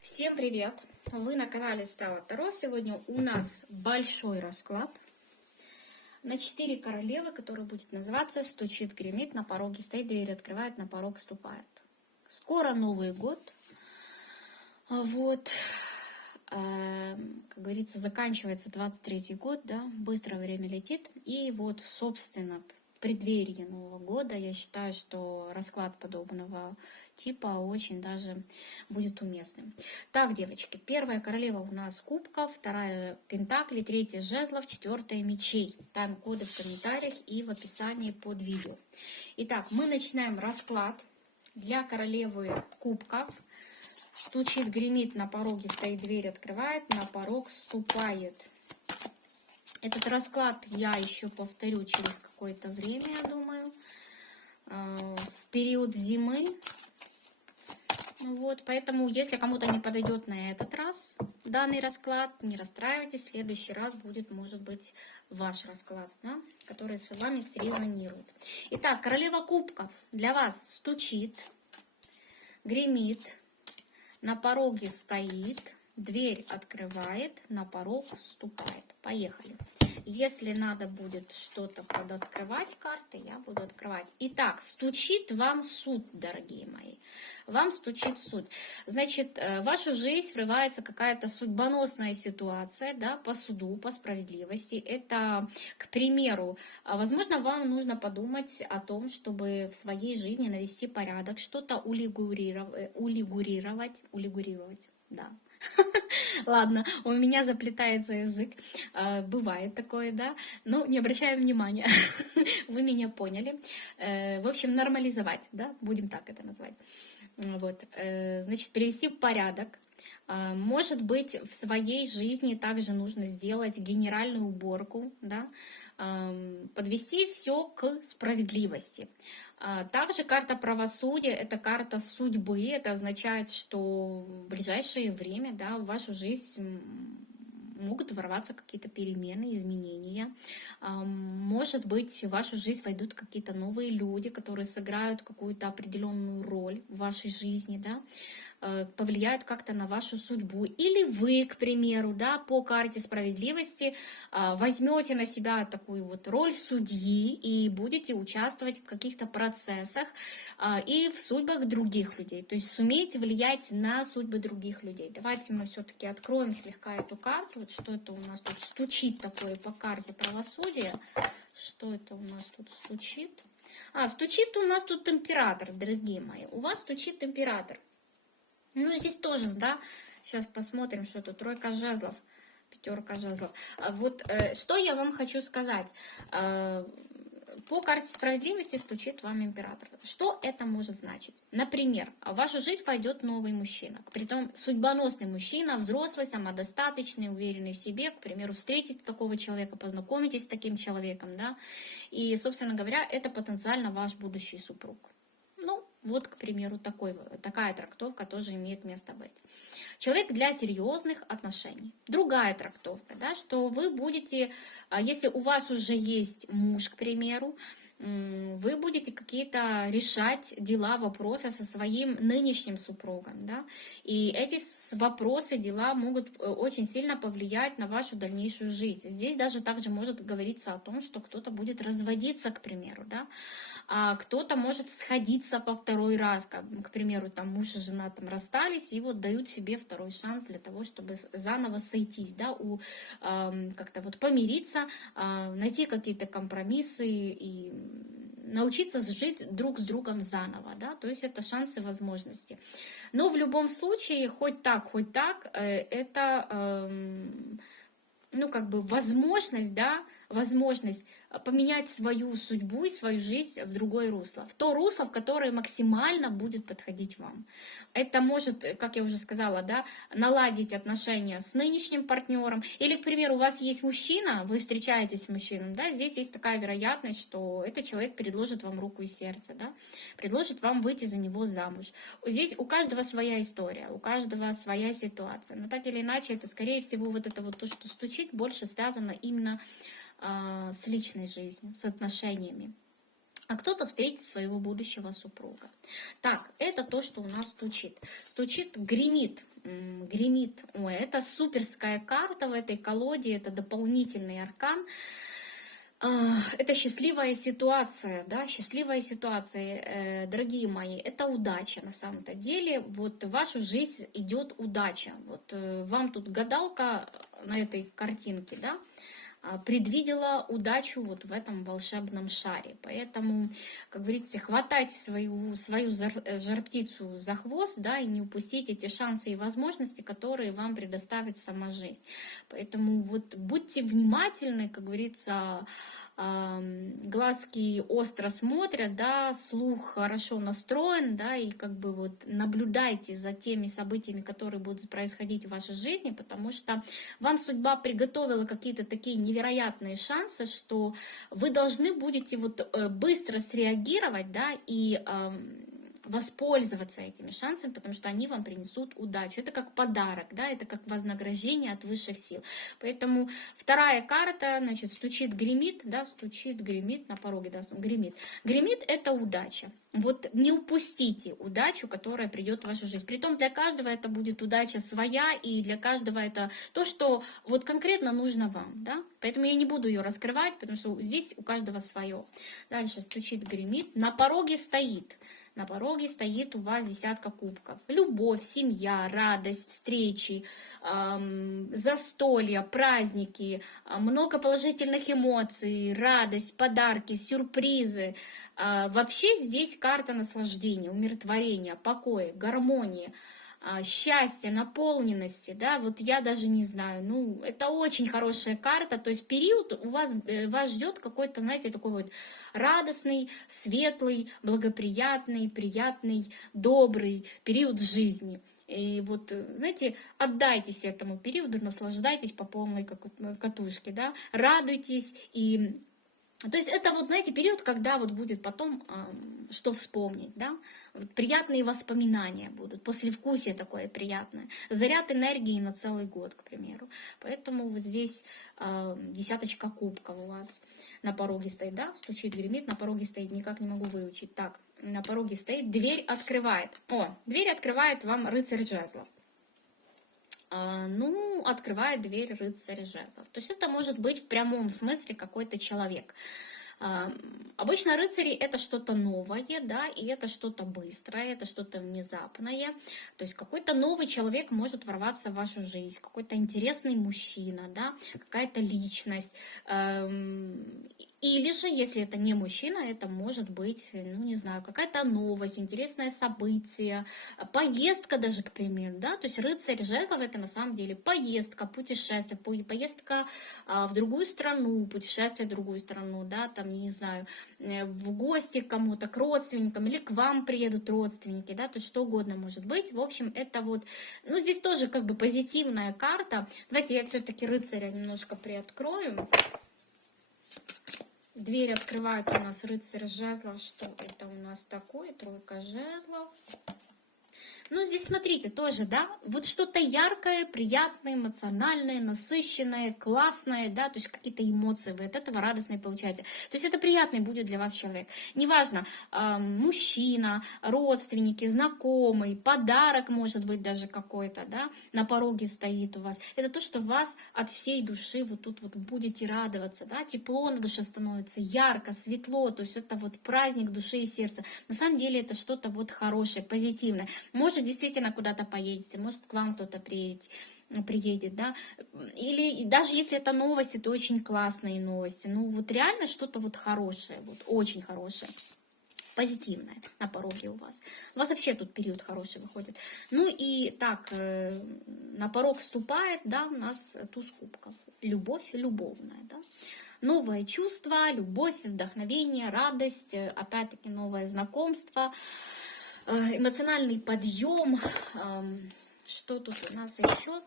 Всем привет! Вы на канале Стелла Таро. Сегодня у нас большой расклад на 4 королевы, который будет называться «Стучит, гремит, на пороге стоит, дверь открывает, на порог ступает». Скоро Новый год. Вот, как говорится, заканчивается 23-й год, да, быстро время летит. И вот, собственно, в преддверии Нового года я считаю, что расклад подобного типа очень даже будет уместным. Так, девочки, первая королева у нас кубков, вторая пентаклей, третья жезлов, четвертая мечей. Тайм-коды в комментариях и в описании под видео. Итак, мы начинаем расклад для королевы кубков. Стучит, гремит, на пороге стоит, дверь открывает, на порог ступает. Этот расклад я еще повторю через какое-то время, я думаю, в период зимы. Вот, поэтому, если кому-то не подойдет на этот раз данный расклад, не расстраивайтесь, в следующий раз будет, может быть, ваш расклад, да, который с вами срезонирует. Итак, королева кубков для вас стучит, гремит, на пороге стоит, дверь открывает, на порог ступает. Поехали. Если надо будет что-то подоткрывать карты, я буду открывать. Итак, стучит вам суд, дорогие мои. Вам стучит суд. Значит, в вашу жизнь врывается какая-то судьбоносная ситуация, да, по суду, по справедливости. Это, к примеру, возможно, вам нужно подумать о том, чтобы в своей жизни навести порядок, что-то улигурировать, да. Ладно, у меня заплетается язык, бывает такое, да, но не обращаем внимания, вы меня поняли. В общем, нормализовать, да, будем так это назвать. Вот, значит, привести в порядок. Может быть, в своей жизни также нужно сделать генеральную уборку, да, подвести все к справедливости. Также карта правосудия – это карта судьбы. Это означает, что в ближайшее время, да, в вашу жизнь могут ворваться какие-то перемены, изменения. Может быть, в вашу жизнь войдут какие-то новые люди, которые сыграют какую-то определенную роль в вашей жизни, да, повлияют как-то на вашу судьбу. Или вы, к примеру, да, по карте справедливости возьмете на себя такую вот роль судьи и будете участвовать в каких-то процессах и в судьбах других людей. То есть сумеете влиять на судьбы других людей. Давайте мы все-таки откроем слегка эту карту. Вот что это у нас тут стучит такое по карте правосудия. Что это у нас тут стучит? Стучит у нас тут император, дорогие мои. У вас стучит император. Ну, здесь тоже, да, сейчас посмотрим, что тут тройка жезлов, пятерка жезлов. Вот что я вам хочу сказать. По карте справедливости стучит вам император. Что это может значить? Например, в вашу жизнь войдет новый мужчина. Притом судьбоносный мужчина, взрослый, самодостаточный, уверенный в себе. К примеру, встретите такого человека, познакомитесь с таким человеком, да. И, собственно говоря, это потенциально ваш будущий супруг. Ну, вот, к примеру, такая трактовка тоже имеет место быть. Человек для серьезных отношений. Другая трактовка, да, что вы будете, если у вас уже есть муж, к примеру, вы будете какие-то решать дела, вопросы со своим нынешним супругом, да, и эти вопросы, дела могут очень сильно повлиять на вашу дальнейшую жизнь. Здесь даже также может говориться о том, что кто-то будет разводиться, к примеру, да, а кто-то может сходиться по второй раз, к примеру, там муж и жена там расстались и вот дают себе второй шанс для того, чтобы заново сойтись, да, как-то вот помириться, найти какие-то компромиссы и научиться жить друг с другом заново, да, то есть это шансы, возможности. Но в любом случае, хоть так, это, ну, как бы возможность, да, возможность поменять свою судьбу и свою жизнь в другое русло, в то русло, в которое максимально будет подходить вам. Это может, как я уже сказала, да, наладить отношения с нынешним партнером. Или, к примеру, у вас есть мужчина, вы встречаетесь с мужчиной, да, здесь есть такая вероятность, что этот человек предложит вам руку и сердце, да, предложит вам выйти за него замуж. Здесь у каждого своя история, у каждого своя ситуация. Но так или иначе, это, скорее всего, вот это вот то, что стучит, больше связано именно с личной жизнью, с отношениями. А кто-то встретит своего будущего супруга. Так, это то, что у нас стучит. Стучит, гремит. гремит. Ой, это суперская карта в этой колоде, это дополнительный аркан. Это счастливая ситуация, да, счастливая ситуация, дорогие мои, это удача на самом-то деле. Вот в вашу жизнь идет удача. Вот вам тут гадалка на этой картинке, да, предвидела удачу вот в этом волшебном шаре. Поэтому, как говорится, хватайте свою жар-птицу за хвост, да, и не упустите эти шансы и возможности, которые вам предоставит сама жизнь. Поэтому вот будьте внимательны, как говорится, глазки остро смотрят, да, слух хорошо настроен, да, и как бы вот наблюдайте за теми событиями, которые будут происходить в вашей жизни, потому что вам судьба приготовила какие-то такие невероятные шансы, что вы должны будете вот быстро среагировать, да, и воспользоваться этими шансами, потому что они вам принесут удачу. Это как подарок, да, это как вознаграждение от высших сил. Поэтому вторая карта, значит, стучит, гремит, да, стучит, гремит на пороге, да, гремит. Гремит — это удача. Вот не упустите удачу, которая придет в вашу жизнь. Притом для каждого это будет удача своя, и для каждого это то, что вот конкретно нужно вам, да. Поэтому я не буду ее раскрывать, потому что здесь у каждого свое. Дальше стучит, гремит, на пороге стоит. На пороге стоит у вас 10 кубков. Любовь, семья, радость, встречи, застолья, праздники, много положительных эмоций, радость, подарки, сюрпризы. Вообще здесь карта наслаждения, умиротворения, покоя, гармонии, счастья, наполненности, да, вот я даже не знаю, ну, это очень хорошая карта, то есть период вас ждет какой-то, знаете, такой вот радостный, светлый, благоприятный, приятный, добрый период жизни. И вот, знаете, отдайтесь этому периоду, наслаждайтесь по полной катушке, да, радуйтесь и... То есть это вот, знаете, период, когда вот будет потом что вспомнить, да, вот приятные воспоминания будут, послевкусие такое приятное, заряд энергии на целый год, к примеру. Поэтому вот здесь 10 кубков у вас на пороге стоит, да, стучит, гремит, на пороге стоит, никак не могу выучить. Так, на пороге стоит, дверь открывает. О, дверь открывает вам рыцарь жезлов. Ну, открывает дверь рыцарь жезлов. То есть это может быть в прямом смысле какой-то человек. Обычно рыцари — это что-то новое, да, и это что-то быстрое, это что-то внезапное. То есть какой-то новый человек может ворваться в вашу жизнь, какой-то интересный мужчина, да, какая-то личность. Или же, если это не мужчина, это может быть, ну, не знаю, какая-то новость, интересное событие, поездка даже, к примеру, да, то есть рыцарь жезлов — это на самом деле поездка, путешествие, поездка в другую страну, путешествие в другую страну, да, там, я не знаю, в гости к кому-то, к родственникам, или к вам приедут родственники, да, то есть что угодно может быть. В общем, это вот, ну, здесь тоже как бы позитивная карта. Давайте я все-таки рыцаря немножко приоткрою. Дверь открывает у нас рыцарь жезлов. Что это у нас такое? Тройка жезлов. Ну, здесь, смотрите, тоже, да, вот что-то яркое, приятное, эмоциональное, насыщенное, классное, да, то есть какие-то эмоции вы от этого радостные получаете. То есть это приятный будет для вас человек. Неважно, мужчина, родственники, знакомый, подарок может быть даже какой-то, да, на пороге стоит у вас. Это то, что вас от всей души вот тут вот будете радоваться, да, тепло на душе становится, ярко, светло, то есть это вот праздник души и сердца. На самом деле это что-то вот хорошее, позитивное. Может, действительно куда-то поедете, может, к вам кто-то приедет, да, или даже если это новости, то очень классные новости, ну вот реально что-то вот хорошее, вот очень хорошее, позитивное на пороге у вас. У вас вообще тут период хороший выходит. Ну и так, на порог вступает, да, у нас туз кубков, любовь любовная, да. Новое чувство, любовь, вдохновение, радость, опять-таки новое знакомство, эмоциональный подъем. Что тут у нас еще?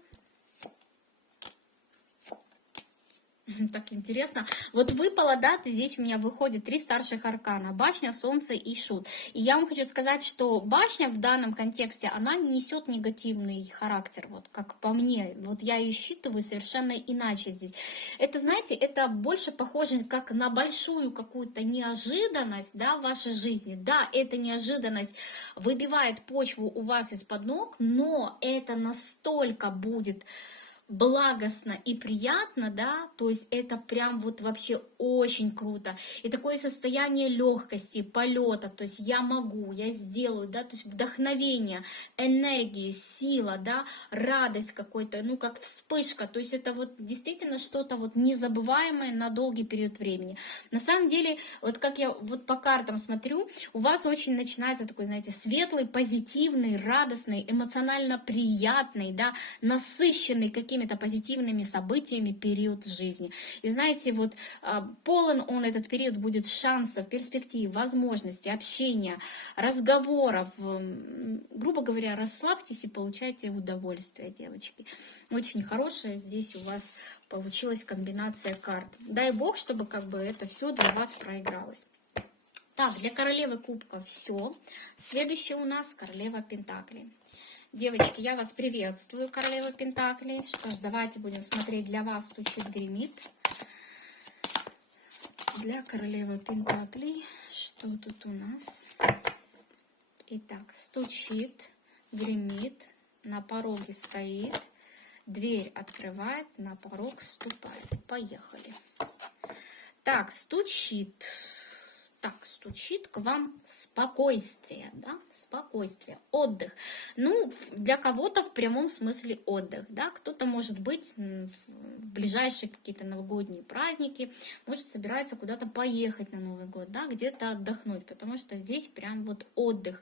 Так интересно. Вот выпало, да, здесь у меня выходит 3 старших аркана. Башня, Солнце и Шут. И я вам хочу сказать, что башня в данном контексте, она не несет негативный характер, вот как по мне. Вот я ее считываю совершенно иначе здесь. Это, знаете, это больше похоже как на большую какую-то неожиданность, да, в вашей жизни. Да, эта неожиданность выбивает почву у вас из-под ног, но это настолько будет благостно и приятно, да, то есть это прям вот вообще очень круто. И такое состояние легкости, полета, то есть я могу, я сделаю, да, то есть вдохновение, энергия, сила, да, радость какой-то, ну как вспышка, то есть это вот действительно что-то вот незабываемое на долгий период времени. На самом деле, вот как я вот по картам смотрю, у вас очень начинается такой, знаете, светлый, позитивный, радостный, эмоционально приятный, да, насыщенный какими-то позитивными событиями период жизни. И знаете, вот полон он, этот период, будет шансов, перспектив, возможностей, общения, разговоров. Грубо говоря, расслабьтесь и получайте удовольствие, девочки. Очень хорошая здесь у вас получилась комбинация карт. Дай бог, чтобы как бы это все для вас проигралось. Так, для королевы кубков все. Следующая у нас королева пентаклей. Девочки, я вас приветствую, королева пентаклей. Что ж, давайте будем смотреть. Для вас стучит, гремит. Для королевы пентаклей, что тут у нас? Итак, стучит, гремит, на пороге стоит, дверь открывает, на порог ступает. Поехали. Так, стучит. Так, стучит к вам спокойствие, да, спокойствие, отдых. Ну, для кого-то в прямом смысле отдых, да, кто-то, может быть, в ближайшие какие-то новогодние праздники, может, собирается куда-то поехать на Новый год, да, где-то отдохнуть, потому что здесь прям вот отдых,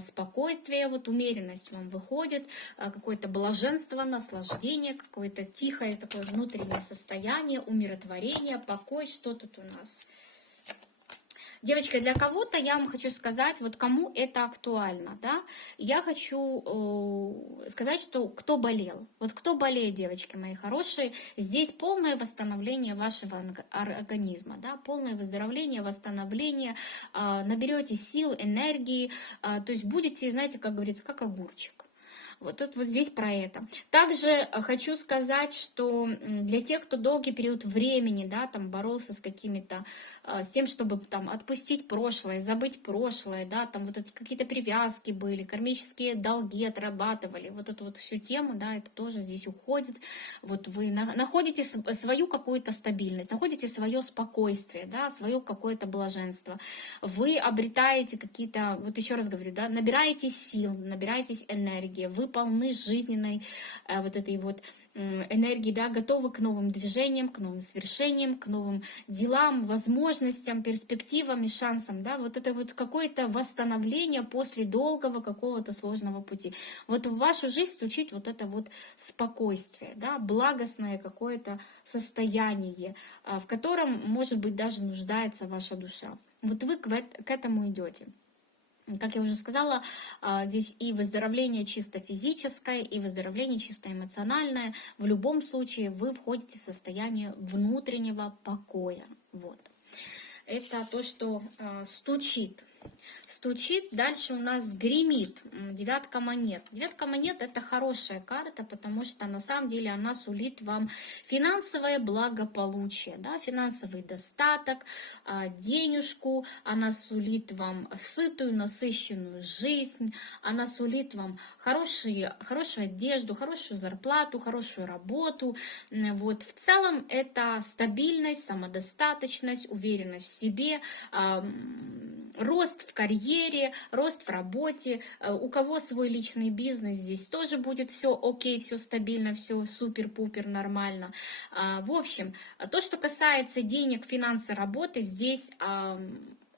спокойствие, вот умеренность вам выходит, какое-то блаженство, наслаждение, какое-то тихое такое внутреннее состояние, умиротворение, покой. Что тут у нас? Девочки, для кого-то я вам хочу сказать, вот кому это актуально, да, я хочу сказать, что кто болел, вот кто болеет, девочки мои хорошие, здесь полное восстановление вашего организма, да, полное выздоровление, восстановление, наберете сил, энергии, то есть будете, знаете, как говорится, как огурчик. Вот тут вот здесь про это. Также хочу сказать, что для тех, кто долгий период времени, да, там боролся с какими-то, с тем, чтобы там отпустить прошлое, забыть прошлое, да, там вот эти какие-то привязки были, кармические долги отрабатывали, вот эту вот всю тему, да, это тоже здесь уходит. Вот вы находите свою какую-то стабильность, находите свое спокойствие, да, свое какое-то блаженство. Вы обретаете какие-то, вот еще раз говорю, да, набираетесь сил, набираетесь энергии, вы полны жизненной вот этой вот энергии, да, готовы к новым движениям, к новым свершениям, к новым делам, возможностям, перспективам и шансам, да, вот это вот какое-то восстановление после долгого какого-то сложного пути. Вот в вашу жизнь стучит вот это вот спокойствие, да, благостное какое-то состояние, в котором, может быть, даже нуждается ваша душа. Вот вы к этому идете. Как я уже сказала, здесь и выздоровление чисто физическое, и выздоровление чисто эмоциональное. В любом случае вы входите в состояние внутреннего покоя. Вот. Это то, что стучит. Стучит, дальше у нас гремит, девятка монет. Девятка монет — это хорошая карта, потому что на самом деле она сулит вам финансовое благополучие, да, финансовый достаток, денежку, она сулит вам сытую, насыщенную жизнь, она сулит вам хорошую одежду, хорошую зарплату, хорошую работу. Вот. В целом это стабильность, самодостаточность, уверенность в себе, рост в карьере, рост в работе. У кого свой личный бизнес, здесь тоже будет все окей, все стабильно, все супер-пупер нормально. В общем, то, что касается денег, финансов, работы, здесь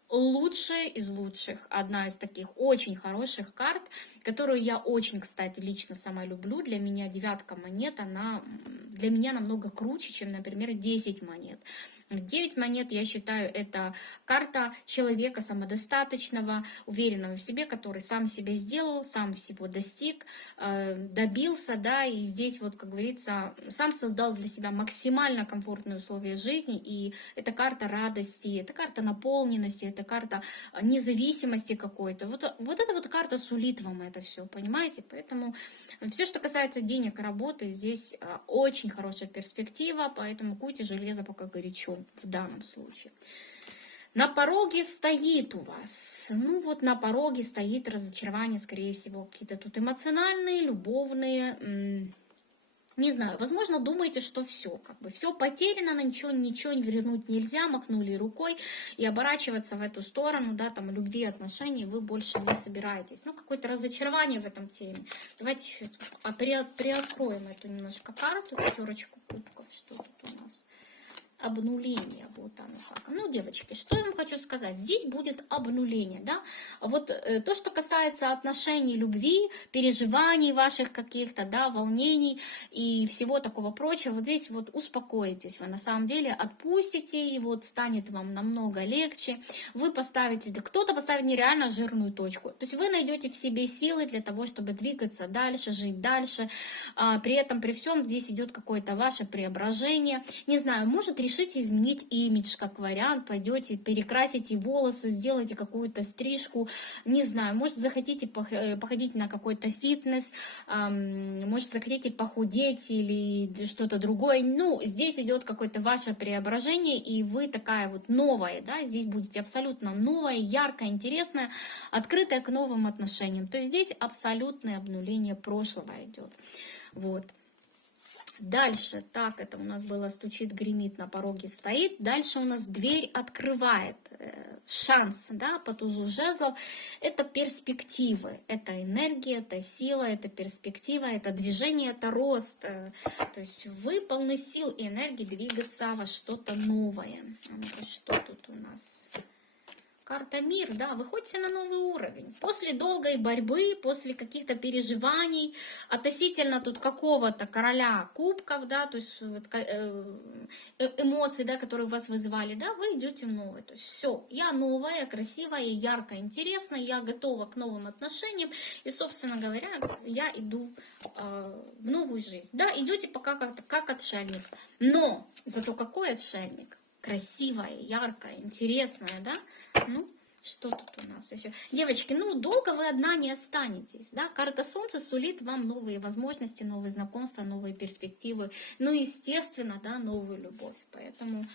лучшая из лучших, одна из таких очень хороших карт, которую я очень, кстати, лично сама люблю. Для меня девятка монет, она для меня намного круче, чем, например, 10 монет. 9 монет, я считаю, это карта человека самодостаточного, уверенного в себе, который сам себя сделал, сам всего достиг, добился, да, и здесь вот, как говорится, сам создал для себя максимально комфортные условия жизни, и это карта радости, это карта наполненности, это карта независимости какой-то. Вот эта вот карта сулит вам это все, понимаете? Поэтому все, что касается денег и работы, здесь очень хорошая перспектива, поэтому куйте железо, пока горячо в данном случае. На пороге стоит у вас, ну вот на пороге стоит разочарование, скорее всего, какие-то тут эмоциональные, любовные, не знаю, возможно, думаете, что все, как бы все потеряно, ничего вернуть нельзя, махнули рукой, и оборачиваться в эту сторону, да, там, любви, отношений вы больше не собираетесь. Ну, какое-то разочарование в этом теме. Давайте еще приоткроем эту немножко карту, пятерочку кубков, что тут у нас. Обнуление, вот оно как. Ну, девочки, что я вам хочу сказать? Здесь будет обнуление, да. Вот то, что касается отношений, любви, переживаний ваших каких-то, да, волнений и всего такого прочего, вот здесь вот успокоитесь, вы на самом деле отпустите, и вот станет вам намного легче. Вы поставите, да, кто-то поставит нереально жирную точку. То есть вы найдете в себе силы для того, чтобы двигаться дальше, жить дальше. При этом, при всем, здесь идет какое-то ваше преображение. Не знаю, может решите изменить имидж как вариант, пойдете, перекрасите волосы, сделайте какую-то стрижку, не знаю, может захотите походить на какой-то фитнес, может захотите похудеть или что-то другое. Ну, здесь идет какое-то ваше преображение, и вы такая вот новая, да, здесь будете абсолютно новая, яркая, интересная, открытая к новым отношениям. То есть здесь абсолютное обнуление прошлого идет. Вот. Дальше, так, это у нас было стучит, гремит, на пороге стоит. Дальше у нас дверь открывает. Шанс, да, по тузу жезлов. Это перспективы, это энергия, это сила, это перспектива, это движение, это рост. То есть вы полны сил и энергии двигаться во что-то новое. Что тут у нас? Карта мир, да, выходите на новый уровень. После долгой борьбы, после каких-то переживаний, относительно тут какого-то короля кубков, да, то есть вот, эмоций, да, которые вас вызывали, да, вы идете в новое. То есть все, я новая, красивая, яркая, интересная, я готова к новым отношениям. И, собственно говоря, я иду в новую жизнь. Да, идете пока как отшельник. Но зато какой отшельник? Красивая, яркая, интересная, да? Ну, что тут у нас еще? Девочки, ну, долго вы одна не останетесь, да? Карта Солнца сулит вам новые возможности, новые знакомства, новые перспективы, ну, естественно, да, новую любовь. Поэтому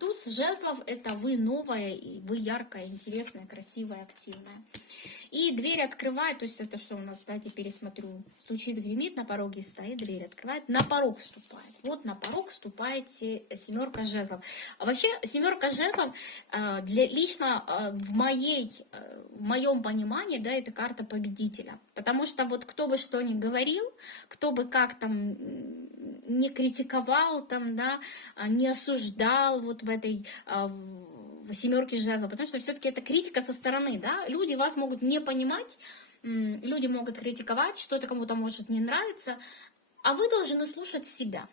туз жезлов — это вы новая, и вы яркая, интересная, красивая, активная. И дверь открывает, то есть это что у нас, давайте пересмотрю, стучит, гремит, на пороге стоит, дверь открывает, на порог вступает. Вот на порог вступаете семерка жезлов. А вообще семерка жезлов лично в моем понимании, да, это карта победителя. Потому что вот кто бы что ни говорил, кто бы как там не критиковал, там, да, не осуждал вот в этой семерки жезлов, потому что все-таки это критика со стороны, да, люди вас могут не понимать, люди могут критиковать, что-то кому-то может не нравиться, а вы должны слушать себя.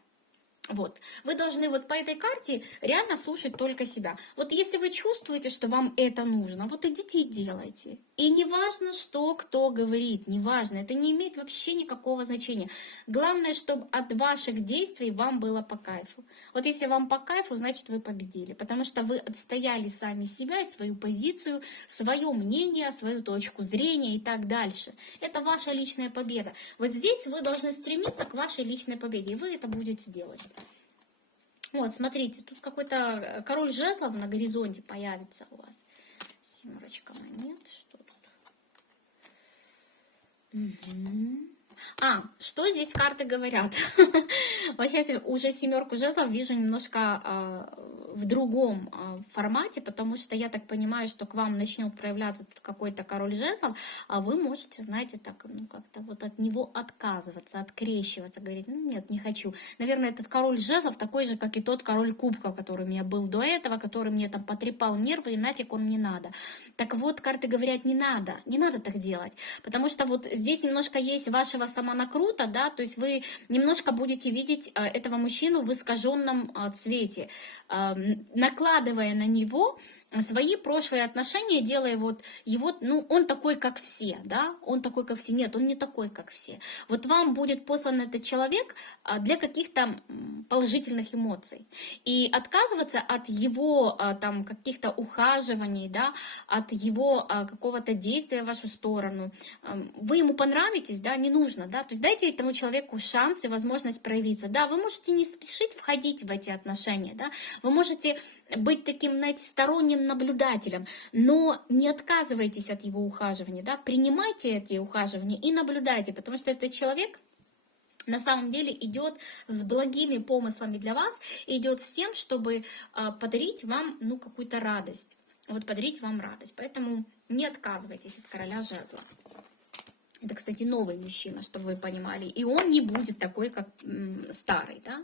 Вот. Вы должны вот по этой карте реально слушать только себя. Вот если вы чувствуете, что вам это нужно, вот идите и делайте. И не важно, что кто говорит, не важно, это не имеет вообще никакого значения. Главное, чтобы от ваших действий вам было по кайфу. Вот если вам по кайфу, значит вы победили, потому что вы отстояли сами себя, свою позицию, свое мнение, свою точку зрения и так дальше. Это ваша личная победа. Вот здесь вы должны стремиться к вашей личной победе, и вы это будете делать. Вот, смотрите, тут какой-то король жезлов на горизонте появится у вас. Семерочка монет, что тут? Что здесь карты говорят? Вот я уже семерку жезлов вижу немножко в другом формате, потому что я так понимаю, что к вам начнет проявляться тут какой-то король жезлов, а вы можете, знаете, так, ну, как-то вот от него отказываться, открещиваться, говорить, ну, нет, не хочу. Наверное, этот король жезлов такой же, как и тот король кубков, который у меня был до этого, который мне там потрепал нервы, и нафиг он мне надо. Так вот, карты говорят, не надо так делать, потому что вот здесь немножко есть вашего самонакрута, да, то есть вы немножко будете видеть этого мужчину в искаженном цвете, накладывая на него свои прошлые отношения, делая вот его, ну, он такой, как все, да, он такой, как все. Нет, он не такой, как все. Вот вам будет послан этот человек для каких-то положительных эмоций. И отказываться от его там каких-то ухаживаний, да, от его какого-то действия в вашу сторону, вы ему понравитесь, да, не нужно, да, то есть дайте этому человеку шанс и возможность проявиться. Да, вы можете не спешить входить в эти отношения, да, вы можете быть таким, знаете, сторонним наблюдателем, но не отказывайтесь от его ухаживания, да, принимайте эти ухаживания и наблюдайте, потому что этот человек на самом деле идет с благими помыслами для вас, идет с тем, чтобы подарить вам, ну, какую-то радость, вот подарить вам радость, поэтому не отказывайтесь от короля жезлов. Это, кстати, новый мужчина, чтобы вы понимали, и он не будет такой, как старый, да.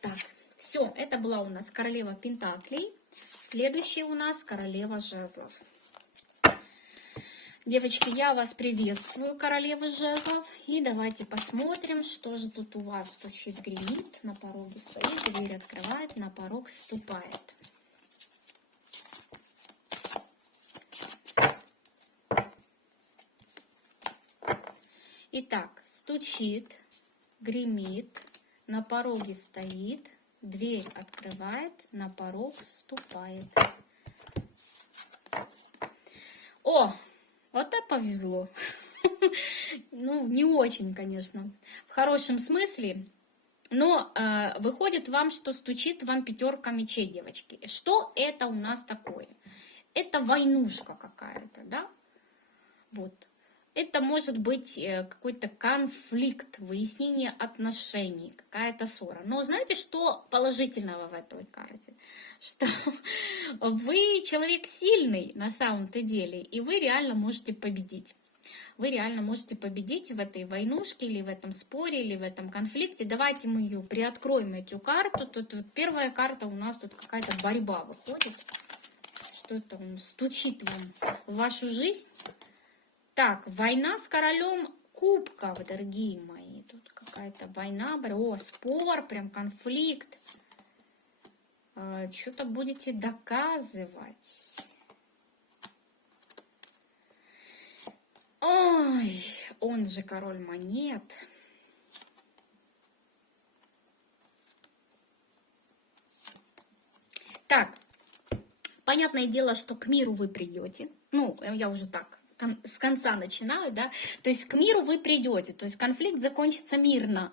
Так, все, это была у нас королева пентаклей. Следующая у нас королева жезлов. Девочки, я вас приветствую, королева жезлов. И давайте посмотрим, что же тут у вас стучит, гремит, на пороге стоит, дверь открывает, на порог ступает. Итак, стучит, гремит, на пороге стоит, дверь открывает, на порог ступает. О, вот это повезло. Ну, не очень, конечно, в хорошем смысле. Но выходит вам, что стучит вам пятерка мечей, девочки. Что это у нас такое? Это войнушка какая-то, да? Вот. Это может быть какой-то конфликт, выяснение отношений, какая-то ссора. Но знаете, что положительного в этой карте? Что вы человек сильный на самом-то деле, и вы реально можете победить. Вы реально можете победить в этой войнушке, или в этом споре, или в этом конфликте. Давайте мы ее приоткроем, эту карту. Тут вот первая карта у нас, тут какая-то борьба выходит. Что это он стучит вам в вашу жизнь? Так, война с королем кубков, дорогие мои. Тут какая-то война, о, спор, прям конфликт. Что-то будете доказывать. Ой, он же король монет. Так, понятное дело, что к миру вы придете. Ну, я уже так с конца начинаю, да, то есть к миру вы придете, то есть конфликт закончится мирно.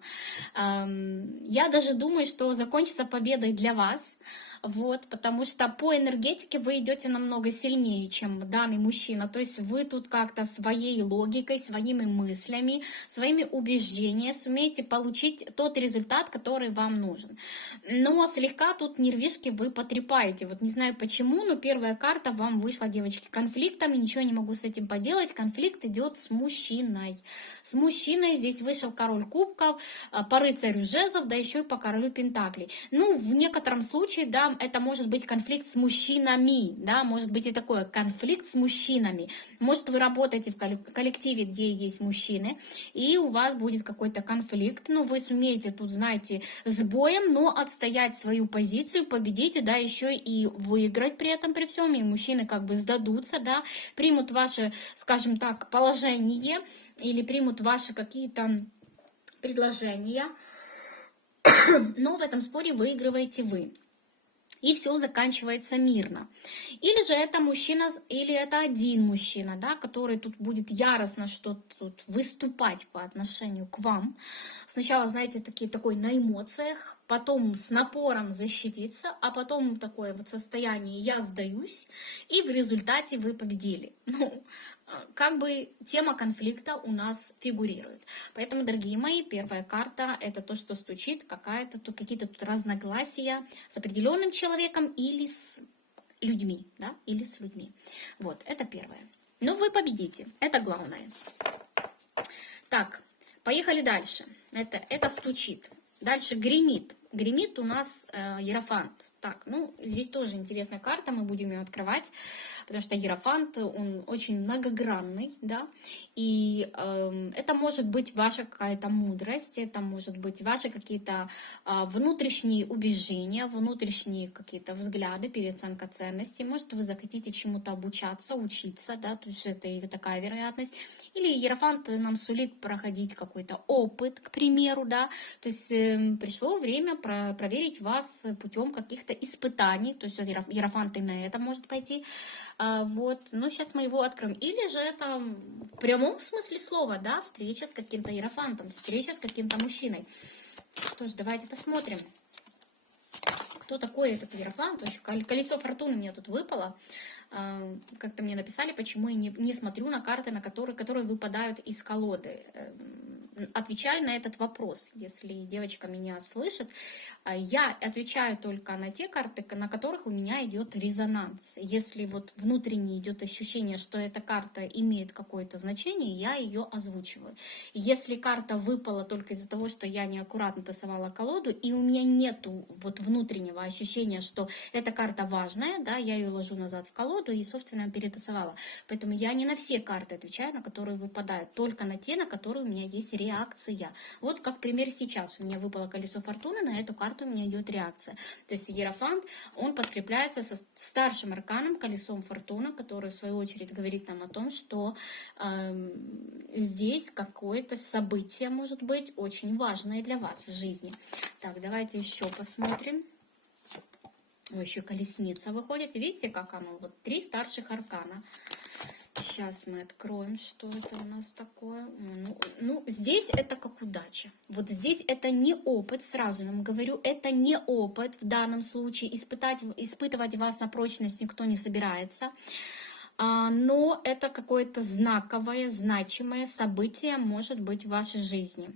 Я даже думаю, что закончится победой для вас, вот, потому что по энергетике вы идете намного сильнее, чем данный мужчина, то есть вы тут как-то своей логикой, своими мыслями, своими убеждениями сумеете получить тот результат, который вам нужен. Но слегка тут нервишки вы потрепаете, вот не знаю почему, но первая карта вам вышла, девочки, конфликтом, и ничего не могу с этим поделать, конфликт идет с мужчиной. С мужчиной здесь вышел король кубков, по рыцарю жезлов, да еще и по королю пентаклей. Ну, в некотором случае, да, это может быть конфликт с мужчинами, да, может быть и такое, конфликт с мужчинами. Может, вы работаете в коллективе, где есть мужчины, и у вас будет какой-то конфликт, ну, вы сумеете тут, знаете, с боем, но отстоять свою позицию, победите, да, еще и выиграть при этом, при всем, и мужчины как бы сдадутся, да, примут ваше, скажем так, положение, или примут ваши какие-то предложения, но в этом споре выигрываете вы. И все заканчивается мирно. Или же это мужчина, или это один мужчина, да, который тут будет яростно что-то тут выступать по отношению к вам. Сначала, знаете, такой на эмоциях, потом с напором защититься, а потом такое вот состояние «я сдаюсь», и в результате вы победили. Ну, как бы тема конфликта у нас фигурирует. Поэтому, дорогие мои, первая карта — это то, что стучит, какие-то тут разногласия с определенным человеком или с людьми, да, или с людьми. Вот, это первое. Но вы победите, это главное. Так, поехали дальше. Это стучит. Дальше гремит. Гремит у нас Иерофант. Так, ну, здесь тоже интересная карта, мы будем ее открывать, потому что Иерофант, он очень многогранный, да, и это может быть ваша какая-то мудрость, это может быть ваши какие-то внутренние убеждения, внутренние какие-то взгляды, переоценка ценностей, может, вы захотите чему-то обучаться, учиться, да, то есть это и такая вероятность, или Иерофант нам сулит проходить какой-то опыт, к примеру, да, то есть пришло время проверить вас путем каких-то испытаний, то есть Иерофант и на это может пойти, вот, но сейчас мы его откроем. Или же это в прямом смысле слова, да, встреча с каким-то Иерофантом, встреча с каким-то мужчиной. Что ж, давайте посмотрим, кто такой этот Иерофант. Еще колесо фортуны мне тут выпало. Как-то мне написали, почему я не смотрю на карты, которые выпадают из колоды. Отвечаю на этот вопрос, если девочка меня слышит. Я отвечаю только на те карты, на которых у меня идет резонанс. Если вот внутренне идет ощущение, что эта карта имеет какое-то значение, я ее озвучиваю. Если карта выпала только из-за того, что я неаккуратно тасовала колоду, и у меня нету вот внутреннего ощущения, что эта карта важная, да, я ее ложу назад в колоду и, собственно, перетасовала. Поэтому я не на все карты отвечаю, на которые выпадают, только на те, на которые у меня есть реакция. Вот как пример сейчас. У меня выпало колесо фортуны, на эту карту у меня идет реакция. То есть Иерофант, он подкрепляется со старшим арканом, колесом фортуны, который в свою очередь говорит нам о том, что здесь какое-то событие может быть очень важное для вас в жизни. Так, давайте еще посмотрим. Еще колесница выходит. Видите, как оно? Вот 3 старших аркана. Сейчас мы откроем, что это у нас такое. Ну, здесь это как удача. Вот здесь это не опыт, сразу вам говорю, это не опыт в данном случае. Испытывать вас на прочность никто не собирается. Но это какое-то знаковое, значимое событие может быть в вашей жизни,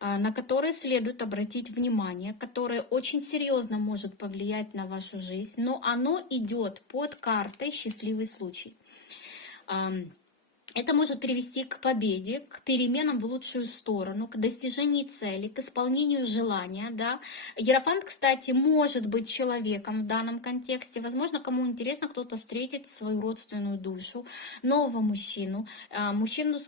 на которое следует обратить внимание, которое очень серьезно может повлиять на вашу жизнь, но оно идет под картой «Счастливый случай». Это может привести к победе, к переменам в лучшую сторону, к достижению цели, к исполнению желания. Да? Иерофант, кстати, может быть человеком в данном контексте. Возможно, кому интересно, кто-то встретит свою родственную душу, нового мужчину, мужчину,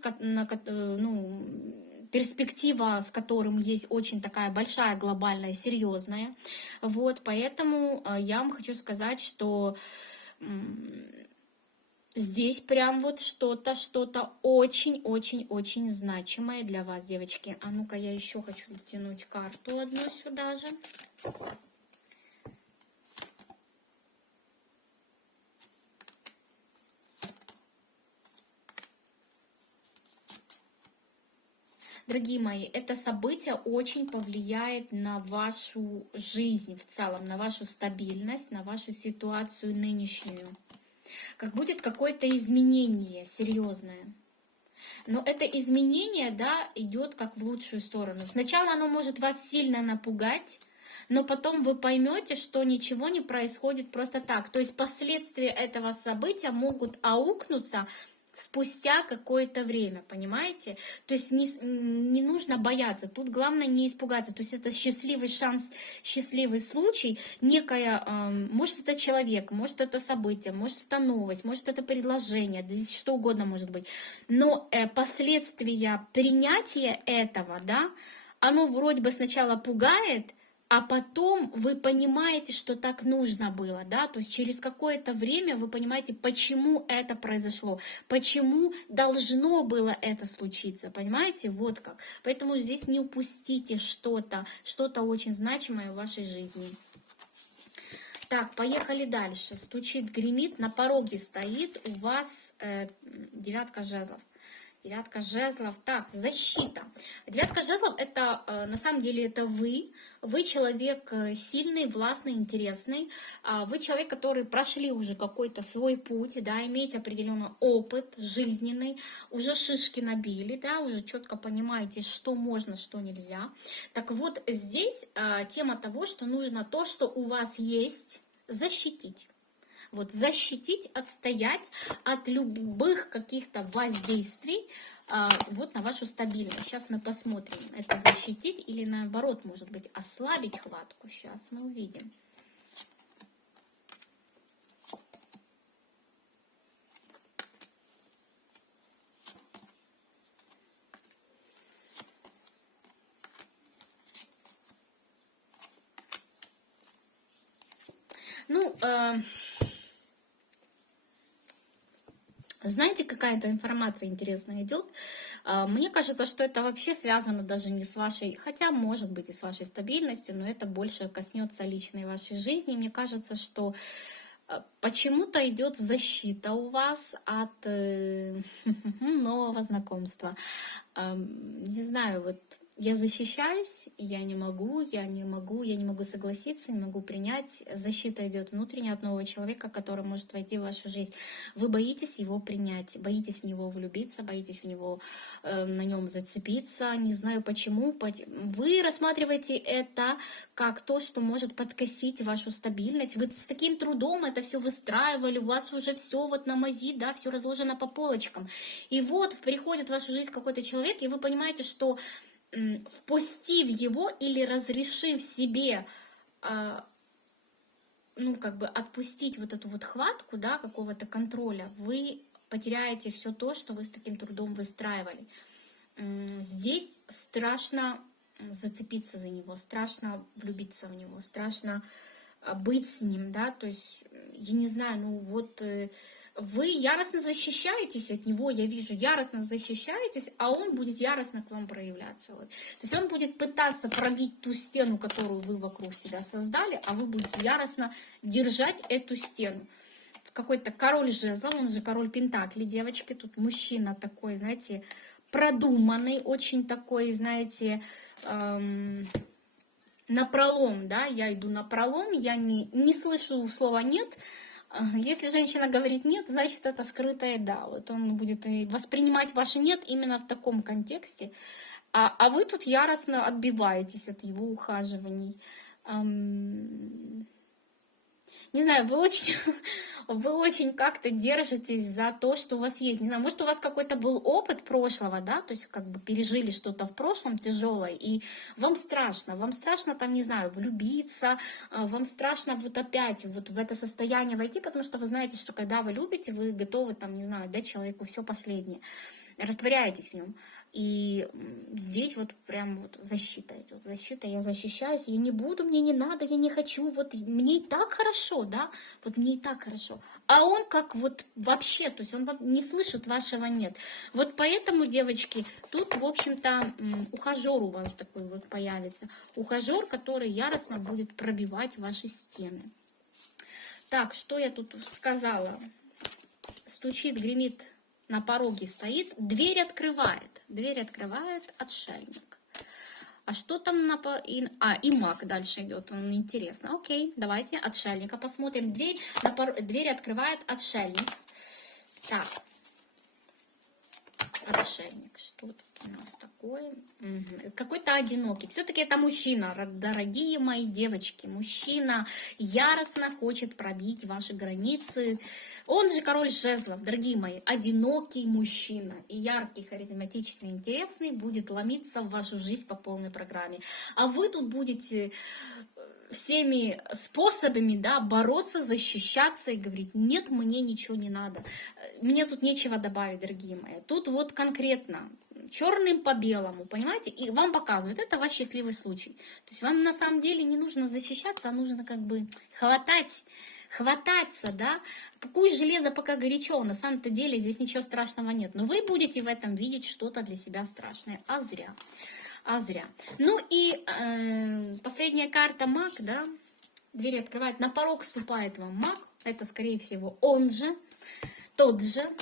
перспектива с которым есть очень такая большая, глобальная, серьезная. Вот, поэтому я вам хочу сказать, что здесь прям вот что-то очень-очень-очень значимое для вас, девочки. А ну-ка, я еще хочу дотянуть карту одну сюда же. Дорогие мои, это событие очень повлияет на вашу жизнь в целом, на вашу стабильность, на вашу ситуацию нынешнюю. Как будет какое-то изменение серьезное. Но это изменение, да, идет как в лучшую сторону. Сначала оно может вас сильно напугать, но потом вы поймете, что ничего не происходит просто так. То есть последствия этого события могут аукнуться спустя какое-то время, понимаете? То есть не нужно бояться, тут главное не испугаться. То есть это счастливый шанс, счастливый случай, некая, может это человек, может это событие, может это новость, может это предложение, да здесь что угодно может быть. Но последствия принятия этого, да, оно вроде бы сначала пугает, а потом вы понимаете, что так нужно было, да, то есть через какое-то время вы понимаете, почему это произошло, почему должно было это случиться, понимаете, вот как. Поэтому здесь не упустите что-то очень значимое в вашей жизни. Так, поехали дальше. Стучит, гремит, на пороге стоит у вас девятка жезлов. Девятка жезлов. Так, защита. Девятка жезлов это на самом деле это вы. Вы человек сильный, властный, интересный. Вы человек, который прошли уже какой-то свой путь, да, имеете определенный опыт жизненный, уже шишки набили, да, уже четко понимаете, что можно, что нельзя. Так вот, здесь тема того, что нужно то, что у вас есть, защитить. Вот, защитить, отстоять от любых каких-то воздействий вот на вашу стабильность. Сейчас мы посмотрим, это защитить или наоборот, может быть, ослабить хватку. Сейчас мы увидим. Ну, знаете, какая-то информация интересная идет. Мне кажется, что это вообще связано даже не с вашей, хотя может быть и с вашей стабильностью, но это больше коснется личной вашей жизни. Мне кажется, что почему-то идет защита у вас от нового знакомства. Не знаю, вот я защищаюсь, я не могу согласиться, не могу принять. Защита идет внутренне от нового человека, который может войти в вашу жизнь. Вы боитесь его принять, боитесь в него влюбиться, боитесь в него, на нем зацепиться. Не знаю почему. Вы рассматриваете это как то, что может подкосить вашу стабильность. Вы с таким трудом это все выстраивали, у вас уже все вот на мази, да, все разложено по полочкам. И вот приходит в вашу жизнь какой-то человек, и вы понимаете, что впустив его или разрешив себе, ну, как бы отпустить вот эту вот хватку, да, какого-то контроля, вы потеряете все то, что вы с таким трудом выстраивали. Здесь страшно зацепиться за него, страшно влюбиться в него, страшно быть с ним, да, то есть, я не знаю, ну, вот вы яростно защищаетесь от него, я вижу, яростно защищаетесь, а он будет яростно к вам проявляться. Вот. То есть он будет пытаться пробить ту стену, которую вы вокруг себя создали, а вы будете яростно держать эту стену. Какой-то король жезлов, он же король пентаклей, девочки, тут мужчина такой, знаете, продуманный, очень такой, знаете, напролом, да, я иду напролом, я не слышу слова «нет». Если женщина говорит «нет», значит, это скрытое «да». Вот он будет воспринимать ваше «нет» именно в таком контексте. А вы тут яростно отбиваетесь от его ухаживаний. Не знаю, вы очень как-то держитесь за то, что у вас есть. Не знаю, может, у вас какой-то был опыт прошлого, да, то есть как бы пережили что-то в прошлом тяжелое, и вам страшно там, не знаю, влюбиться, вам страшно вот опять вот в это состояние войти, потому что вы знаете, что когда вы любите, вы готовы там, не знаю, дать человеку все последнее, растворяетесь в нем. И здесь вот прям вот защита идет. Защита, я защищаюсь, я не буду, мне не надо, я не хочу, вот мне и так хорошо, да, вот мне и так хорошо. А он как вот вообще, то есть он не слышит вашего «нет». Вот поэтому, девочки, тут, в общем-то, ухажер у вас такой вот появится. Ухажер, который яростно будет пробивать ваши стены. Так, что я тут сказала? Стучит, гремит, на пороге стоит, дверь открывает отшельник. А что там и маг дальше идет, он интересно. Окей, давайте отшельника посмотрим. Дверь открывает отшельник. Так, отшельник, что тут у нас такое? Угу. Какой-то одинокий. Все-таки это мужчина, дорогие мои девочки. Мужчина яростно хочет пробить ваши границы. Он же король жезлов, дорогие мои. Одинокий мужчина. И яркий, харизматичный, интересный будет ломиться в вашу жизнь по полной программе. А вы тут будете всеми способами, да, бороться, защищаться и говорить: нет, мне ничего не надо. Мне тут нечего добавить, дорогие мои. Тут вот конкретно черным по белому, понимаете? И вам показывают, это ваш счастливый случай. То есть вам на самом деле не нужно защищаться, а нужно как бы хвататься, да? Пусть железо пока горячо, на самом-то деле здесь ничего страшного нет. Но вы будете в этом видеть что-то для себя страшное, а зря. Ну и последняя карта маг, да? Дверь открывает, на порог вступает вам маг. Это, скорее всего, он же.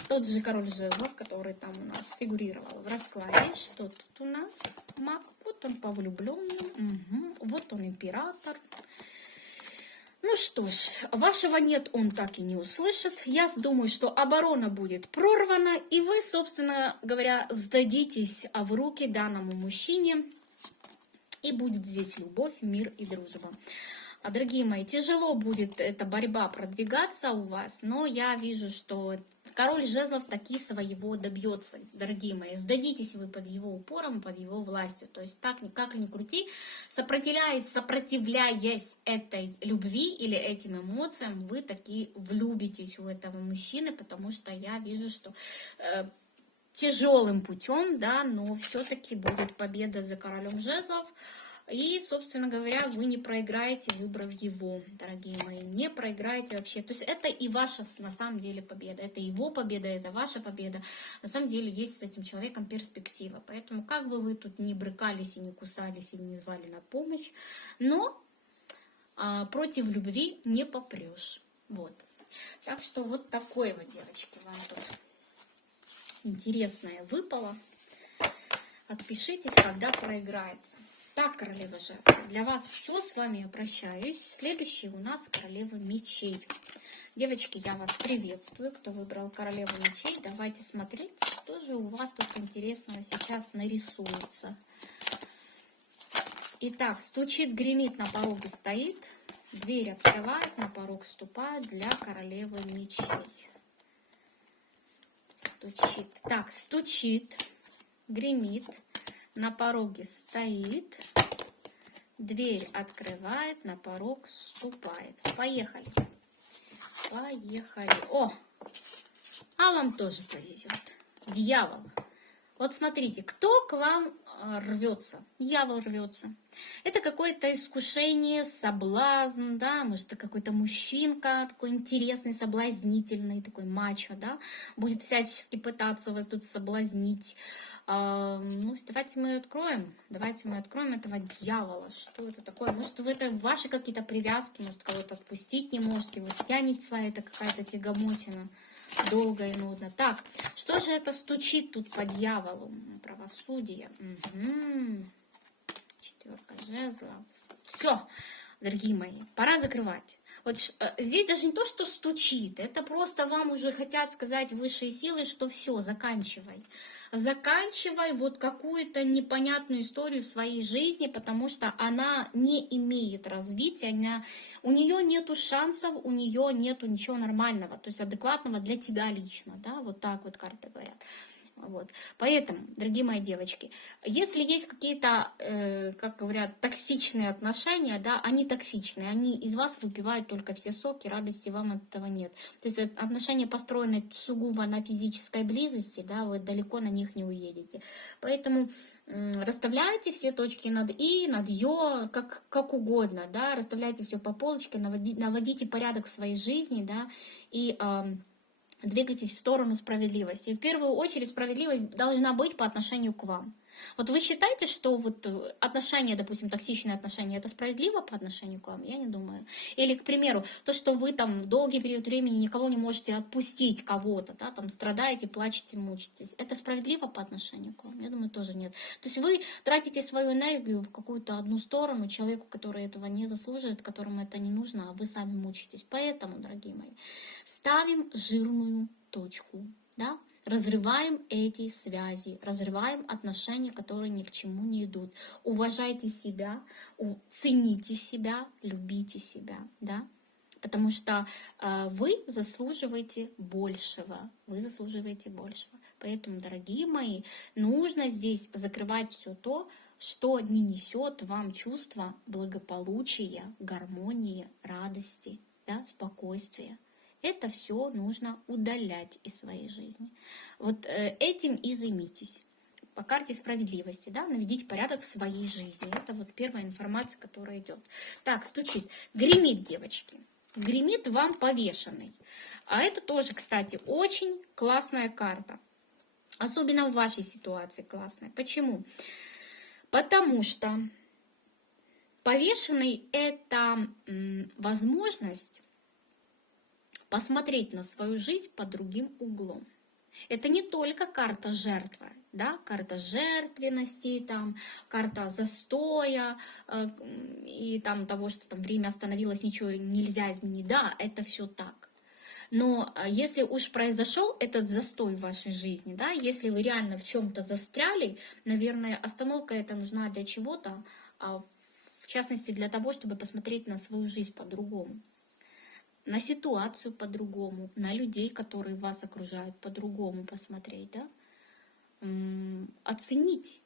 тот же король жезлов, который там у нас фигурировал в раскладе. Что тут у нас? Маг. Вот он по влюбленным. Угу. Вот он император. Ну что ж, вашего нет, он так и не услышит. Я думаю, что оборона будет прорвана, и вы, собственно говоря, сдадитесь в руки данному мужчине, и будет здесь любовь, мир и дружба. Дорогие мои, тяжело будет эта борьба продвигаться у вас, но я вижу, что король жезлов таки своего добьется, дорогие мои. Сдадитесь вы под его упором, под его властью. То есть так, как ни крути, сопротивляясь этой любви или этим эмоциям, вы таки влюбитесь у этого мужчины, потому что я вижу, что тяжелым путем, да, но все-таки будет победа за королем жезлов. И, собственно говоря, вы не проиграете, выбрав его, дорогие мои, не проиграете вообще. То есть это и ваша, на самом деле, победа. Это его победа, это ваша победа. На самом деле есть с этим человеком перспектива. Поэтому как бы вы тут не брыкались и не кусались, и не звали на помощь, но против любви не попрешь. Вот. Так что вот такое вот, девочки, вам тут интересное выпало. Отпишитесь, когда проиграется. Так, королева жезлов, для вас все, с вами я прощаюсь. Следующий у нас королева мечей. Девочки, я вас приветствую, кто выбрал королеву мечей. Давайте смотреть, что же у вас тут интересного сейчас нарисуется. Итак, стучит, гремит, на пороге стоит. Дверь открывает, на порог ступает для королевы мечей. Стучит. Так, стучит, гремит. На пороге стоит, дверь открывает, на порог ступает. Поехали. Поехали. О, а вам тоже повезет. Дьявол. Вот смотрите, кто к вам рвется? Дьявол рвется. Это какое-то искушение, соблазн, да, может, это какой-то мужчинка, такой интересный, соблазнительный, такой мачо, да, будет всячески пытаться вас тут соблазнить. Ну, давайте мы откроем этого дьявола. Что это такое? Может, это ваши какие-то привязки, может, кого-то отпустить не можете, вот тянется это какая-то тягомотина. Долго и нудно. Так, что же это стучит тут по дьяволу? Правосудие. Угу. Четверка жезлов. Все, дорогие мои, пора закрывать. Вот здесь даже не то, что стучит, это просто вам уже хотят сказать высшие силы, что все, заканчивай. Заканчивай вот какую-то непонятную историю в своей жизни, потому что она не имеет развития, у нее нету шансов, у нее нету ничего нормального, то есть адекватного для тебя лично, да, вот так вот карты говорят. Вот. Поэтому, дорогие мои девочки, если есть какие-то, как говорят, токсичные отношения, да, они токсичные, они из вас выпивают только все соки, радости вам от этого нет. То есть отношения построены сугубо на физической близости, да, вы далеко на них не уедете. Поэтому расставляйте все точки над «и», над «ё», как угодно, да, расставляйте все по полочке, наводите порядок в своей жизни, да, и двигайтесь в сторону справедливости. И в первую очередь справедливость должна быть по отношению к вам. Вот вы считаете, что вот отношения, допустим, токсичные отношения, это справедливо по отношению к вам? Я не думаю. Или, к примеру, то, что вы там долгий период времени никого не можете отпустить кого-то, да, там страдаете, плачете, мучитесь. Это справедливо по отношению к вам? Я думаю, тоже нет. То есть вы тратите свою энергию в какую-то одну сторону человеку, который этого не заслуживает, которому это не нужно, а вы сами мучитесь. Поэтому, дорогие мои, ставим жирную точку, да? Разрываем эти связи, разрываем отношения, которые ни к чему не идут. Уважайте себя, цените себя, любите себя, да? Потому что вы заслуживаете большего, вы заслуживаете большего. Поэтому, дорогие мои, нужно здесь закрывать все то, что не несет вам чувство благополучия, гармонии, радости, да, спокойствия. Это все нужно удалять из своей жизни. Вот этим и займитесь. По карте справедливости, да, наведите порядок в своей жизни. Это вот первая информация, которая идет. Так, стучит. Гремит, девочки. Гремит вам повешенный. А это тоже, кстати, очень классная карта. Особенно в вашей ситуации классная. Почему? Потому что повешенный — это возможность посмотреть на свою жизнь под другим углом. Это не только карта жертвы, да, карта жертвенности, там, карта застоя и там того, что там время остановилось, ничего нельзя изменить. Да, это все так. Но если уж произошел этот застой в вашей жизни, да, если вы реально в чем-то застряли, наверное, остановка эта нужна для чего-то, в частности для того, чтобы посмотреть на свою жизнь по-другому, на ситуацию по-другому, на людей, которые вас окружают, по-другому посмотреть, да, оценить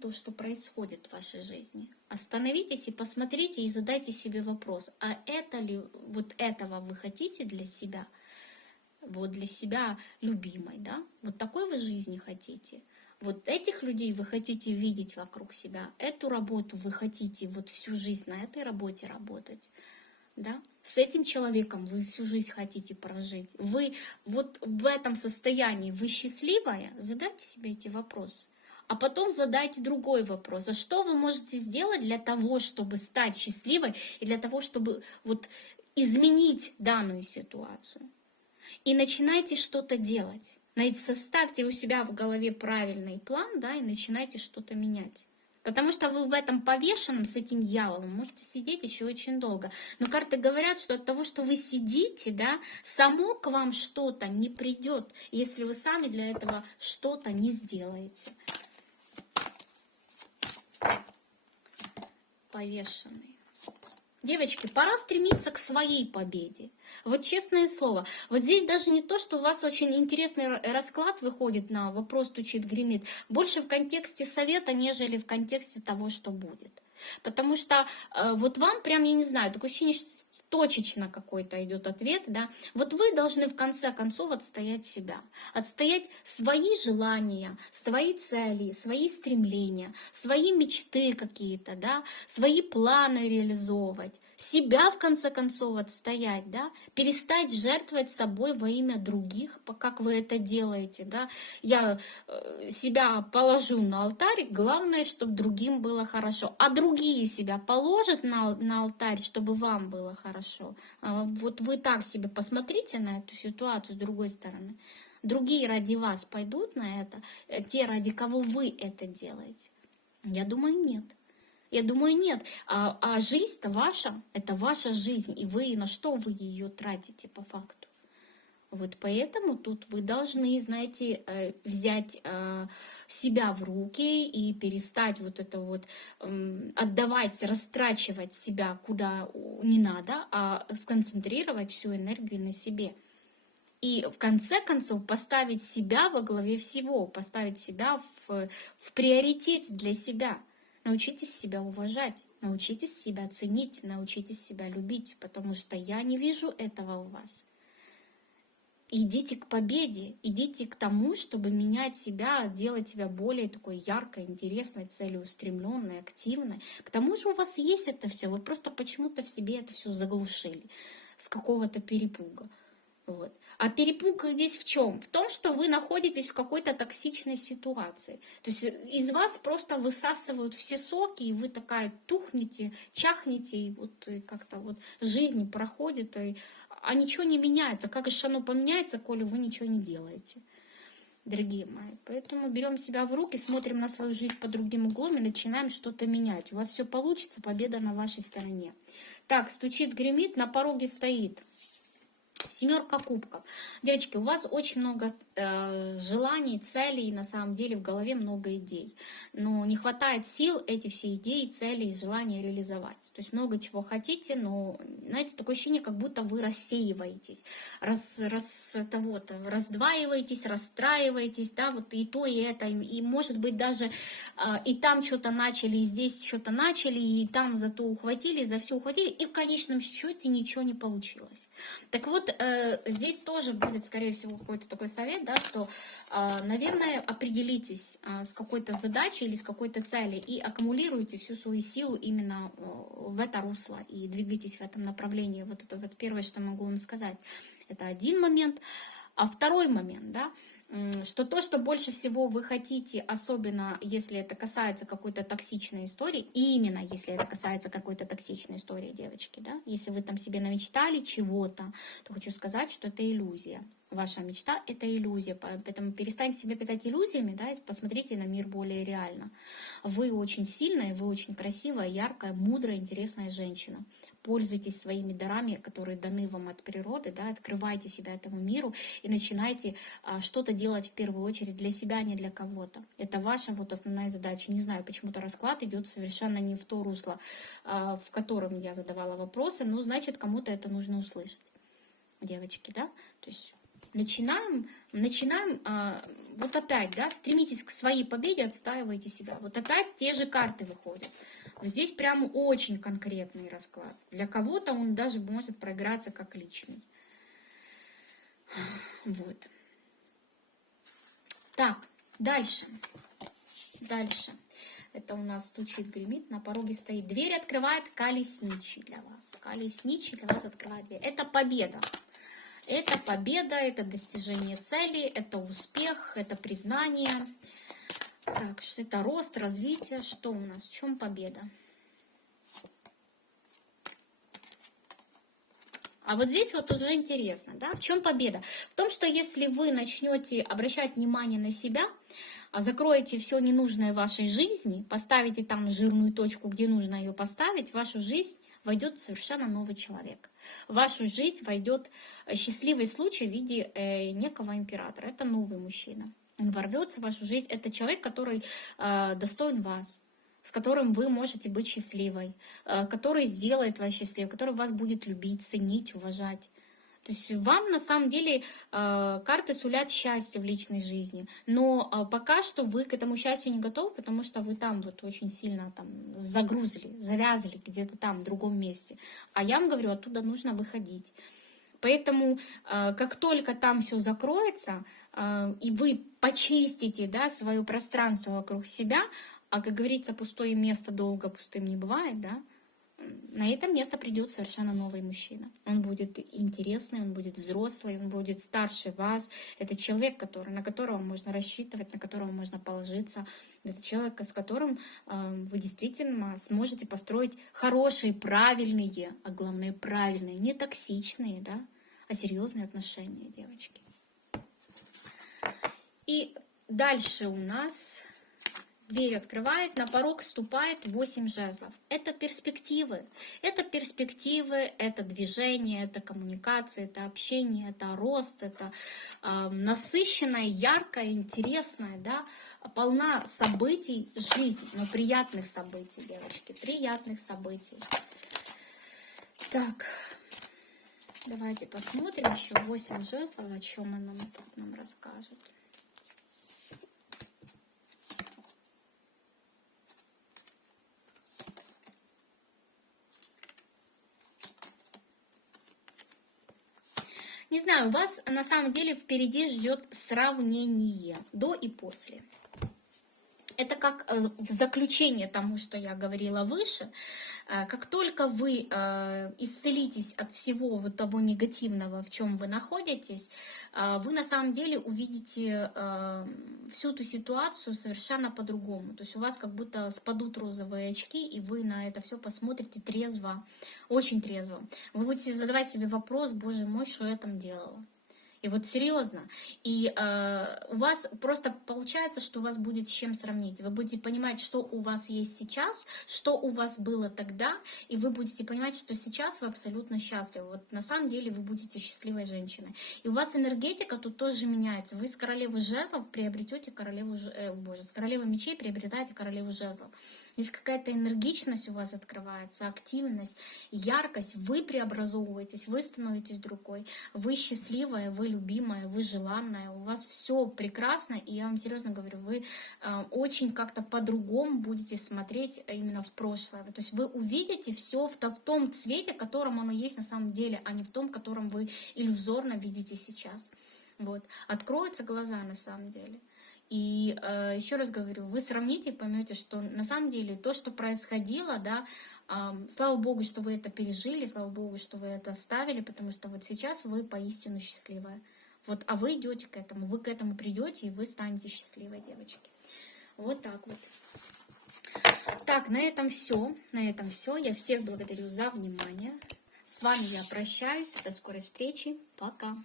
то, что происходит в вашей жизни. Остановитесь и посмотрите, и задайте себе вопрос, а это ли, вот этого вы хотите для себя, вот для себя любимой, да? Вот такой вы жизни хотите? Вот этих людей вы хотите видеть вокруг себя, эту работу вы хотите вот всю жизнь на этой работе работать, да? С этим человеком вы всю жизнь хотите прожить. Вы вот в этом состоянии, вы счастливая? Задайте себе эти вопросы. А потом задайте другой вопрос. А что вы можете сделать для того, чтобы стать счастливой и для того, чтобы вот изменить данную ситуацию? И начинайте что-то делать. Составьте у себя в голове правильный план, да, и начинайте что-то менять. Потому что вы в этом повешенном с этим дьяволом можете сидеть еще очень долго. Но карты говорят, что от того, что вы сидите, да, само к вам что-то не придет, если вы сами для этого что-то не сделаете. Повешенный. Девочки, пора стремиться к своей победе. Вот честное слово, вот здесь даже не то, что у вас очень интересный расклад выходит на «Вопрос стучит, гремит», больше в контексте совета, нежели в контексте того, что будет. Потому что вот вам прям, я не знаю, такое ощущение, что точечно какой-то идет ответ, да. Вот вы должны в конце концов отстоять себя, отстоять свои желания, свои цели, свои стремления, свои мечты какие-то, да, свои планы реализовывать, себя в конце концов отстоять, да, перестать жертвовать собой во имя других, как вы это делаете, да. Я себя положу на алтарь, главное, чтобы другим было хорошо, а другие себя положат на алтарь, чтобы вам было хорошо. Вот вы так себе посмотрите на эту ситуацию с другой стороны. Другие ради вас пойдут на это, те, ради кого вы это делаете? Я думаю, нет. Я думаю, нет. А жизнь-то ваша, это ваша жизнь, и вы на что вы ее тратите по факту? Вот поэтому тут вы должны, знаете, взять себя в руки и перестать вот это вот отдавать, растрачивать себя куда не надо, а сконцентрировать всю энергию на себе. И в конце концов поставить себя во главе всего, поставить себя в приоритете для себя. Научитесь себя уважать, научитесь себя ценить, научитесь себя любить, потому что я не вижу этого у вас. Идите к победе, идите к тому, чтобы менять себя, делать себя более такой яркой, интересной, целеустремленной, активной. К тому же у вас есть это все, вы просто почему-то в себе это все заглушили с какого-то перепуга. Вот. А перепуг здесь в чем? В том, что вы находитесь в какой-то токсичной ситуации. То есть из вас просто высасывают все соки, и вы такая тухнете, чахнете, и вот как-то вот жизнь проходит, а ничего не меняется. Как же оно поменяется, коли вы ничего не делаете, дорогие мои? Поэтому берем себя в руки, смотрим на свою жизнь под другим углом и начинаем что-то менять. У вас все получится, победа на вашей стороне. Так, стучит, гремит, на пороге стоит. 7 кубков. Девочки, у вас очень много желаний, целей, на самом деле в голове много идей. Но не хватает сил эти все идеи, цели и желания реализовать. То есть много чего хотите, но, знаете, такое ощущение, как будто вы рассеиваетесь, раздваиваетесь, расстраиваетесь, да, вот и то, и это, и может быть даже и там что-то начали, и здесь что-то начали, и там за то ухватили, за все ухватили, и в конечном счете ничего не получилось. Так вот, здесь тоже будет, скорее всего, какой-то такой совет, да, что, наверное, определитесь с какой-то задачей или с какой-то целью и аккумулируйте всю свою силу именно в это русло и двигайтесь в этом направлении. Вот это вот первое, что могу вам сказать. Это один момент. А второй момент, да, что то, что больше всего вы хотите, особенно если это касается какой-то токсичной истории, именно если это касается какой-то токсичной истории, девочки, да, если вы там себе намечтали чего-то, то хочу сказать, что это иллюзия. Ваша мечта — это иллюзия, поэтому перестаньте себя питать иллюзиями, да, и посмотрите на мир более реально. Вы очень сильная, вы очень красивая, яркая, мудрая, интересная женщина. Пользуйтесь своими дарами, которые даны вам от природы, да, открывайте себя этому миру и начинайте что-то делать в первую очередь для себя, а не для кого-то. Это ваша вот основная задача. Не знаю, почему-то расклад идет совершенно не в то русло, в котором я задавала вопросы, но значит, кому-то это нужно услышать. Девочки, да? То есть начинаем, вот опять, да, стремитесь к своей победе, отстаивайте себя. Вот опять те же карты выходят. Вот здесь прямо очень конкретный расклад. Для кого-то он даже может проиграться как личный. Вот. Так, дальше. Дальше. Это у нас стучит, гремит, на пороге стоит. Дверь открывает колесничий для вас. Колесничий для вас открывает дверь. Это победа. Это победа, это достижение цели, это успех, это признание. Так, что это рост, развитие. Что у нас? В чем победа? А вот здесь вот уже интересно, да? В чем победа? В том, что если вы начнете обращать внимание на себя, закроете все ненужное в вашей жизни, поставите там жирную точку, где нужно ее поставить, в вашу жизнь войдет совершенно новый человек. В вашу жизнь войдет счастливый случай в виде некого императора. Это новый мужчина. Он ворвется в вашу жизнь. Это человек, который достоин вас, с которым вы можете быть счастливой, который сделает вас счастливой, который вас будет любить, ценить, уважать. То есть вам на самом деле карты сулят счастье в личной жизни, но пока что вы к этому счастью не готовы, потому что вы там вот очень сильно там загрузили, завязали где-то там в другом месте. А я вам говорю, оттуда нужно выходить. Поэтому как только там все закроется, и вы почистите, да, свое пространство вокруг себя, а как говорится, пустое место долго пустым не бывает, да, на это место придет совершенно новый мужчина. Он будет интересный, он будет взрослый, он будет старше вас. Это человек, на которого можно рассчитывать, на которого можно положиться. Это человек, с которым вы действительно сможете построить хорошие, правильные, а главное правильные, не токсичные, да, а серьезные отношения, девочки. И дальше у нас... Дверь открывает, на порог ступает 8 жезлов. Это перспективы. Это перспективы, это движение, это коммуникация, это общение, это рост, это насыщенная, яркая, интересная, да, полна событий жизнь, но приятных событий, девочки, приятных событий. Так, давайте посмотрим еще 8 жезлов, о чем она тут нам расскажет. Не знаю, у вас на самом деле впереди ждет сравнение до и после. Это как в заключение тому, что я говорила выше. Как только вы исцелитесь от всего вот того негативного, в чем вы находитесь, вы на самом деле увидите всю эту ситуацию совершенно по-другому. То есть у вас как будто спадут розовые очки, и вы на это все посмотрите трезво, очень трезво. Вы будете задавать себе вопрос: боже мой, что я там делала? И вот серьезно. И у вас просто получается, что у вас будет с чем сравнить. Вы будете понимать, что у вас есть сейчас, что у вас было тогда, и вы будете понимать, что сейчас вы абсолютно счастливы. Вот на самом деле вы будете счастливой женщиной. И у вас энергетика тут тоже меняется. Вы с королевы жезлов приобретете с королевы мечей приобретаете королеву жезлов. Здесь какая-то энергичность у вас открывается, активность, яркость. Вы преобразовываетесь, вы становитесь другой. Вы счастливая, вы любимая, вы желанная. У вас все прекрасно. И я вам серьезно говорю, вы очень как-то по-другому будете смотреть именно в прошлое. То есть вы увидите все в том цвете, в котором оно есть на самом деле, а не в том, котором вы иллюзорно видите сейчас. Вот. Откроются глаза на самом деле. И еще раз говорю, вы сравните и поймете, что на самом деле то, что происходило, да, слава Богу, что вы это пережили, слава Богу, что вы это оставили, потому что вот сейчас вы поистину счастливая. Вот, а вы идете вы к этому придете, и вы станете счастливой, девочки. Вот так вот. Так, на этом все. На этом все. Я всех благодарю за внимание. С вами я прощаюсь. До скорой встречи. Пока.